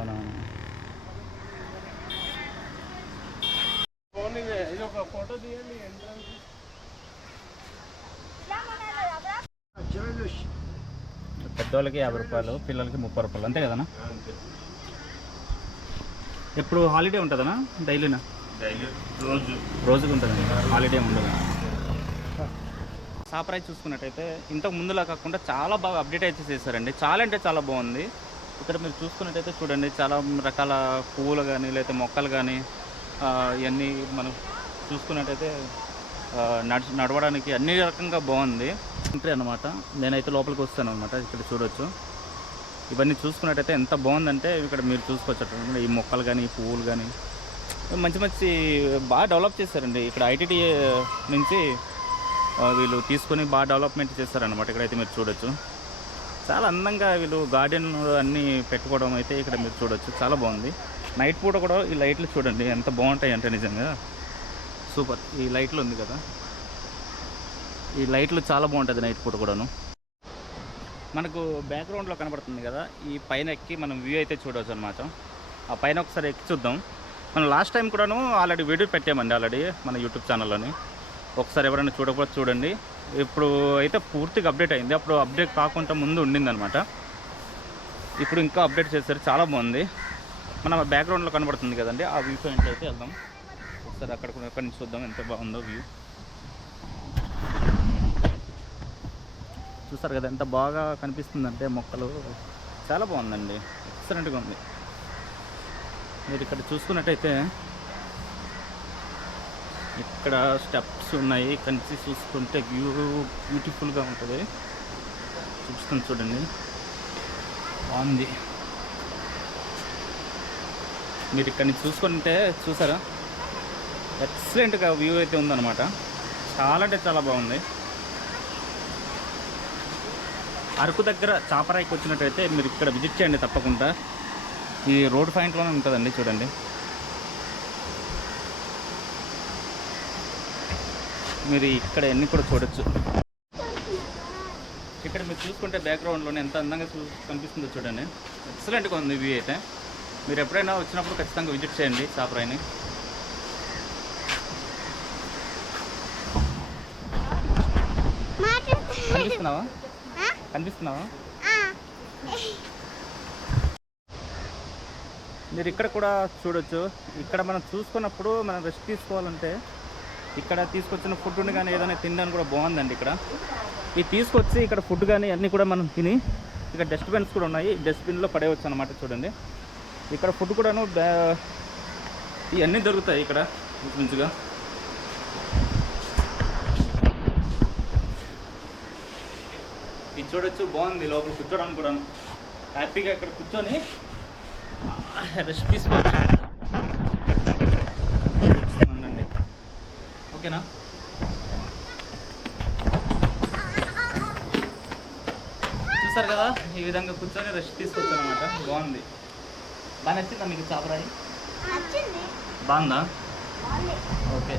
అవునవును. పెద్దవాళ్ళకి యాభై రూపాయలు పిల్లలకి ముప్పై రూపాయలు అంతే కదనా? ఎప్పుడు హాలిడే ఉంటుందనా? డైలీనా? డైలీ రోజు. రోజుకు ఉంటుంది హాలిడే ఉండదు. సాప్రైజ్ చూసుకున్నట్టయితే ఇంతకు ముందులా కాకుండా చాలా బాగా అప్డేట్ అయితే చేశారండి. చాలా అంటే చాలా బాగుంది. ఇక్కడ మీరు చూసుకున్నట్టయితే చూడండి చాలా రకాల పువ్వులు కానీ లేకపోతే మొక్కలు కానీ ఇవన్నీ మనం చూసుకున్నట్టయితే ఆ, నడిచి నడవడానికి అన్ని రకంగా బాగుంది. ఎంట్రీ అనమాట నేనైతే లోపలికి వస్తాను అనమాట ఇక్కడ చూడొచ్చు. ఇవన్నీ చూసుకున్నట్టయితే ఎంత బాగుందంటే ఇక్కడ మీరు చూసుకోవచ్చు. ఈ మొక్కలు కానీ ఈ పువ్వులు కానీ మంచి మంచి బాగా డెవలప్ చేశారండి. ఇక్కడ ఐటీటీ నుంచి వీళ్ళు తీసుకొని బాగా డెవలప్మెంట్ చేస్తారనమాట ఇక్కడైతే మీరు చూడొచ్చు. చాలా అందంగా వీళ్ళు గార్డెన్ అన్నీ పెట్టుకోవడం అయితే ఇక్కడ మీరు చూడొచ్చు. చాలా బాగుంది. నైట్ పూట కూడా ఈ లైట్లు చూడండి ఎంత బాగుంటాయి అంటే నిజంగా. సూపర్. ఈ లైట్లు ఉంది కదా. ఈ లైట్లు చాలా బాగుంటుంది నైట్ పూట కూడాను. మనకు బ్యాక్గ్రౌండ్లో కనబడుతుంది కదా ఈ పైన ఎక్కి మనం వ్యూ అయితే చూడవచ్చు అనమాట ఆ పైన ఒకసారి ఎక్కి చూద్దాం. మనం లాస్ట్ టైం కూడాను ఆల్రెడీ వీడియో పెట్టామండి ఆల్రెడీ మన యూట్యూబ్ ఛానల్లోని. ఒకసారి ఎవరైనా చూడకపోతే చూడండి. ఇప్పుడు అయితే పూర్తిగా అప్డేట్ అయింది. అప్పుడు అప్డేట్ కాకుండా ముందు ఉండిందనమాట ఇప్పుడు ఇంకా అప్డేట్ చేశారు. చాలా బాగుంది. మన బ్యాక్గ్రౌండ్లో కనబడుతుంది కదండి. ఆ వ్యూ పాయింట్ అయితే వెళ్దాం. ఒకసారి అక్కడ కూడా ఎక్కడి నుంచి చూద్దాం. ఎంత బాగుందో వ్యూ చూస్తారు కదా ఎంత బాగా కనిపిస్తుందంటే మొక్కలు. చాలా బాగుందండి. ఎక్సలెంట్గా ఉంది. మీరు ఇక్కడ చూసుకున్నట్టయితే ఇక్కడ స్టెప్స్ ఉన్నాయి. కలిసి చూసుకుంటే వ్యూ బ్యూటిఫుల్గా ఉంటుంది. చూసుకొని చూడండి. బాగుంది. మీరు ఇక్కడ చూసుకుంటే చూసారా? ఎక్సలెంట్గా వ్యూ అయితే ఉందన్నమాట. చాలా అంటే చాలా బాగుంది. అరకు దగ్గర చాపరాయికి వచ్చినట్టయితే మీరు ఇక్కడ విజిట్ చేయండి తప్పకుండా. ఈ రోడ్ పాయింట్లోనే ఉంటుందండి చూడండి. మీరు ఇక్కడ ఎన్ని కూడా చూడొచ్చు. ఇక్కడ మీరు చూసుకుంటే బ్యాక్గ్రౌండ్లోనే ఎంత అందంగా చూ కనిపిస్తుందో చూడండి. ఎక్సలెంట్గా ఉంది వ్యూ అయితే. మీరు ఎప్పుడైనా వచ్చినప్పుడు ఖచ్చితంగా విజిట్ చేయండి చాపరాయిని కనిపిస్తున్నావా? కనిపిస్తున్నావా? మీరు ఇక్కడ కూడా చూడొచ్చు. ఇక్కడ మనం చూసుకున్నప్పుడు మనం రెస్ట్ తీసుకోవాలంటే ఇక్కడ తీసుకొచ్చిన ఫుడ్ని కానీ ఏదైనా తినడానికి కూడా బాగుందండి ఇక్కడ. ఇది తీసుకొచ్చి ఇక్కడ ఫుడ్ కానీ అన్నీ కూడా మనం తిని ఇక్కడ డస్ట్బిన్స్ కూడా ఉన్నాయి. డస్ట్బిన్లో పడేయవచ్చు అనమాట చూడండి. ఇక్కడ ఫుడ్ కూడాను ఇవన్నీ దొరుకుతాయి ఇక్కడ మంచిగా ఇది చూడొచ్చు బాగుంది లోపల కూర్చోడానికి కూడా హ్యాపీగా ఇక్కడ కూర్చొని రెస్ట్ తీసుకోవచ్చు ఓకేనా? చూసారు కదా? ఈ విధంగా కూర్చొని రెస్ట్ తీసుకోవచ్చు అనమాట బాగుంది. బాగా నచ్చిందా మీకు చాపరాయి బాగుందా? ఓకే.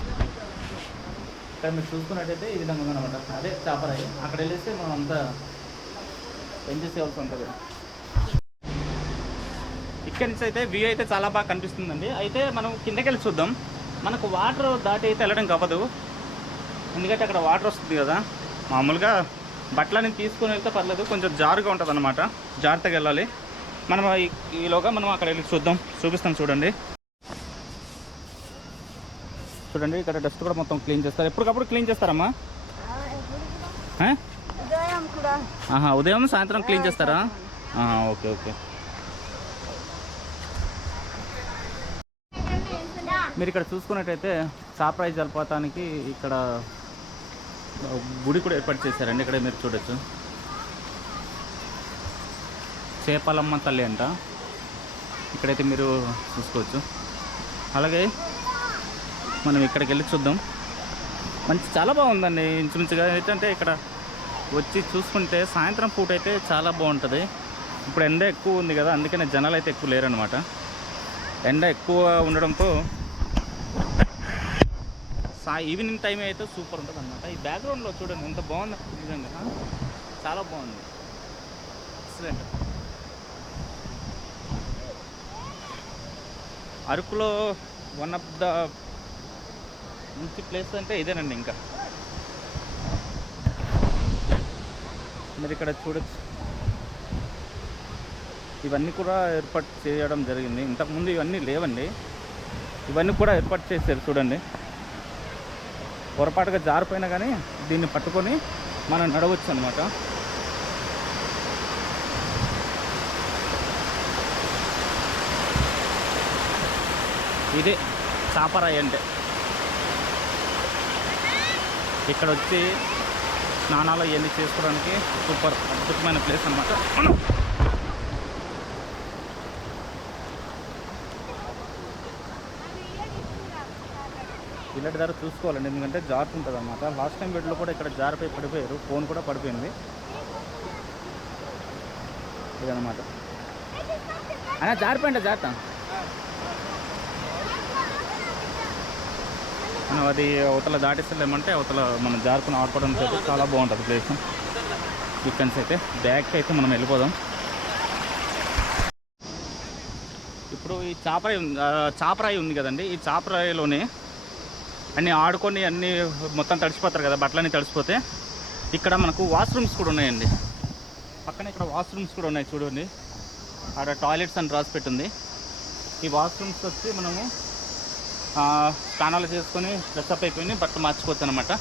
ఇక్కడ మీరు చూసుకున్నట్టయితే ఈ విధంగా ఉందన్నమాట. అదే చాపరాయి అక్కడ వెళ్ళేస్తే మనం అంతా ఎంజాయ్ చేయవలసి ఉంటుంది. ఇక్కడి నుంచి అయితే వ్యూ అయితే చాలా బాగా కనిపిస్తుందండి. అయితే మనం కిందకి వెళ్ళి చూద్దాం. మనకు వాటర్ దాటి అయితే వెళ్ళడం అవ్వదు ఎందుకంటే అక్కడ వాటర్ వస్తుంది కదా. మామూలుగా బట్టలని తీసుకొని వెళ్తే పర్లేదు కొంచెం జారుగా ఉంటుంది అనమాట జాగ్రత్తగా వెళ్ళాలి. మనం ఈలోగా మనం అక్కడ వెళ్ళి చూద్దాం. చూపిస్తాం చూడండి. చూడండి ఇక్కడ డస్ట్ కూడా మొత్తం క్లీన్ చేస్తారు. ఎప్పటికప్పుడు క్లీన్ చేస్తారమ్మా? ఉదయం సాయంత్రం క్లీన్ చేస్తారా? Okay okay. మీరు ఇక్కడ చూసుకున్నట్టయితే సాప్రాయి జలపాతానికి ఇక్కడ గుడి కూడా ఏర్పాటు చేశారండి. ఇక్కడ మీరు చూడొచ్చు. చేపలమ్మ తల్లి అంట. ఇక్కడైతే మీరు చూసుకోవచ్చు. అలాగే మనం ఇక్కడికి వెళ్ళి చూద్దాం. మంచి చాలా బాగుందండి. ఇంచుమించుగా ఏంటంటే ఇక్కడ వచ్చి చూసుకుంటే సాయంత్రం పూట అయితే చాలా బాగుంటుంది. ఇప్పుడు ఎండ ఎక్కువ ఉంది కదా అందుకనే జనాలు అయితే ఎక్కువ లేరనమాట ఎండ ఎక్కువ ఉండడంతో సాయి ఈవినింగ్ టైం అయితే సూపర్ ఉంటుంది అనమాట ఈ బ్యాక్గ్రౌండ్లో చూడండి ఎంత బాగుంది నిజంగా. చాలా బాగుంది. ఎక్సలెంట్ అరకులో వన్ ఆఫ్ ద మంచి ప్లేస్ అంటే ఇదేనండి ఇంకా. మీరు ఇక్కడ చూడొచ్చు. ఇవన్నీ కూడా ఏర్పాటు చేయడం జరిగింది. ఇంతకుముందు ఇవన్నీ లేవండి. ఇవన్నీ కూడా ఏర్పాటు చేశారు చూడండి. పొరపాటుగా జారిపోయినా కానీ దీన్ని పట్టుకొని మనం నడవచ్చు అనమాట ఇదే చాపరాయి అంటే. ఇక్కడ వచ్చి స్నానాలు ఇవన్నీ చేసుకోవడానికి సూపర్ అద్భుతమైన ప్లేస్ అనమాట ఇలాంటి ధర చూసుకోవాలండి. ఎందుకంటే జారుతుంటుంది అనమాట లాస్ట్ టైం బెడ్లో కూడా ఇక్కడ జారిపోయి పడిపోయారు. ఫోన్ కూడా పడిపోయింది. ఇదనమాట అయినా జారిపోయింది జాగ్రత్త మనం అది అవతల దాటిస్తలేమంటే అవతల మనం జారుకుని ఆడుకోవడానికి అయితే చాలా బాగుంటుంది ప్లేస్ ఇక్కడి నుంచి అయితే బ్యాక్ అయితే మనం వెళ్ళిపోదాం. ఇప్పుడు ఈ చాపరాయి ఉంది చాపరాయి ఉంది కదండి. ఈ చాపరాయిలోనే అన్నీ ఆడుకొని అన్నీ మొత్తం తడిసిపోతారు కదా బట్టలన్నీ తడిసిపోతే ఇక్కడ మనకు వాష్రూమ్స్ కూడా ఉన్నాయండి. పక్కన ఇక్కడ వాష్రూమ్స్ కూడా ఉన్నాయి చూడండి. ఆడ టాయిలెట్స్ అని రాసి పెట్టింది. ఈ వాష్రూమ్స్ వచ్చి మనము స్నానాలు చేసుకొని డ్రెస్అప్ అయిపోయి బట్టలు మార్చుకోవచ్చు అనమాట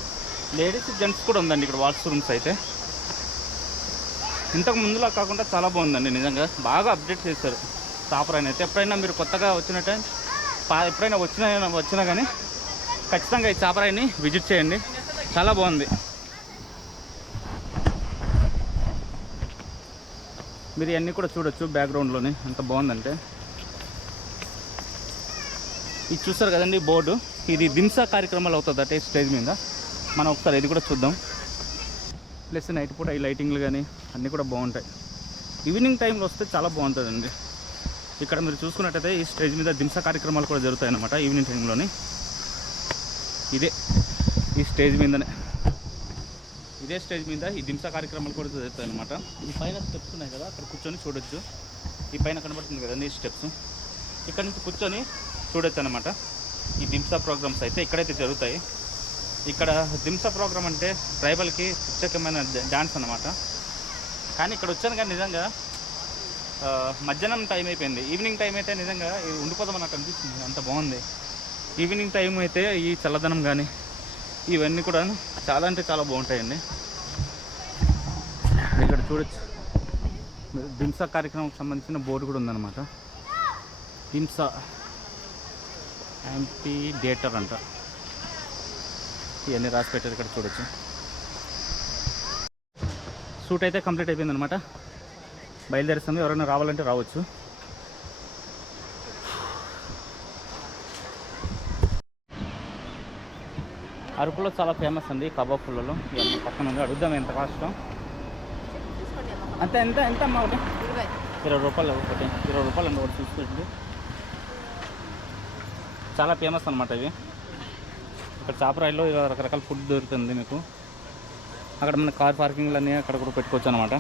లేడీస్ జెంట్స్ కూడా ఉందండి ఇక్కడ వాష్రూమ్స్ అయితే. ఇంతకు ముందులా కాకుండా చాలా బాగుందండి నిజంగా. బాగా అప్డేట్ చేశారు. చాపరాయిని అయితే ఎప్పుడైనా మీరు కొత్తగా వచ్చినట్టే ఎప్పుడైనా వచ్చినా వచ్చినా కానీ ఖచ్చితంగా ఈ చాపరాయిని విజిట్ చేయండి. చాలా బాగుంది. మీరు ఇవన్నీ కూడా చూడొచ్చు బ్యాక్గ్రౌండ్లోని. ఎంత బాగుందంటే. ఇది చూస్తారు కదండి బోర్డు. ఇది దింసా కార్యక్రమాలు అవుతుంది అంటే స్టేజ్ మీద. మనం ఒకసారి ఇది కూడా చూద్దాం. ప్లస్ నైట్ పూట ఈ లైటింగ్లు కానీ అన్నీ కూడా బాగుంటాయి. ఈవినింగ్ టైంలో వస్తే చాలా బాగుంటుందండి. ఇక్కడ మీరు చూసుకున్నట్టయితే ఈ స్టేజ్ మీద దింసా కార్యక్రమాలు కూడా జరుగుతాయి అన్నమాట ఈవినింగ్ టైంలోని. ఇదే ఈ స్టేజ్ మీదనే. ఇదే స్టేజ్ మీద ఈ దింసా కార్యక్రమాలు కూడా జరుగుతాయి అనమాట ఈ పైన స్టెప్స్ ఉన్నాయి కదా అక్కడ కూర్చొని చూడొచ్చు. ఈ పైన కనబడుతుంది కదండి ఈ స్టెప్స్. ఇక్కడ నుంచి కూర్చొని చూడొచ్చు అనమాట ఈ దింసా ప్రోగ్రామ్స్ అయితే ఇక్కడైతే జరుగుతాయి. ఇక్కడ దింసా ప్రోగ్రామ్ అంటే ట్రైబల్కి ప్రత్యేకమైన డ్యాన్స్ అనమాట కానీ ఇక్కడ వచ్చాను కానీ నిజంగా మధ్యాహ్నం టైం అయిపోయింది. ఈవినింగ్ టైం అయితే నిజంగా ఇది ఉండిపోదాం నాకు అనిపిస్తుంది. అంత బాగుంది. ఈవినింగ్ టైం అయితే ఈ చల్లదనం కానీ ఇవన్నీ కూడా చాలా అంటే చాలా బాగుంటాయండి. ఇక్కడ చూడొచ్చు. మీరు దింసా కార్యక్రమం సంబంధించిన బోర్డు కూడా ఉందన్నమాట. దింసా ఎంపీ థియేటర్ అంట. ఇవన్నీ రాసి పెట్టారు ఇక్కడ చూడొచ్చు. షూట్ అయితే కంప్లీట్ అయిపోయింది అనమాట బయలుదేరుస్తాము. ఎవరైనా రావాలంటే రావచ్చు. అరకులో చాలా ఫేమస్ అండి కబాబ్ పుల్లలో పక్కన ఉంది అడుగుదాం ఎంత కాస్ట్ అంతే ఎంత ఎంత అమ్మా ఒకటి? ఇరవై రూపాయలు ఒకటి ఇరవై రూపాయలు అండి ఒకటి చూసుకోండి చాలా ఫేమస్ అనమాట ఇవి ఇక్కడ చాపరాయిలో ఇలా రకరకాల ఫుడ్ దొరుకుతుంది మీకు. అక్కడ మన కార్ పార్కింగ్లన్నీ అక్కడ కూడా పెట్టుకోవచ్చు అనమాట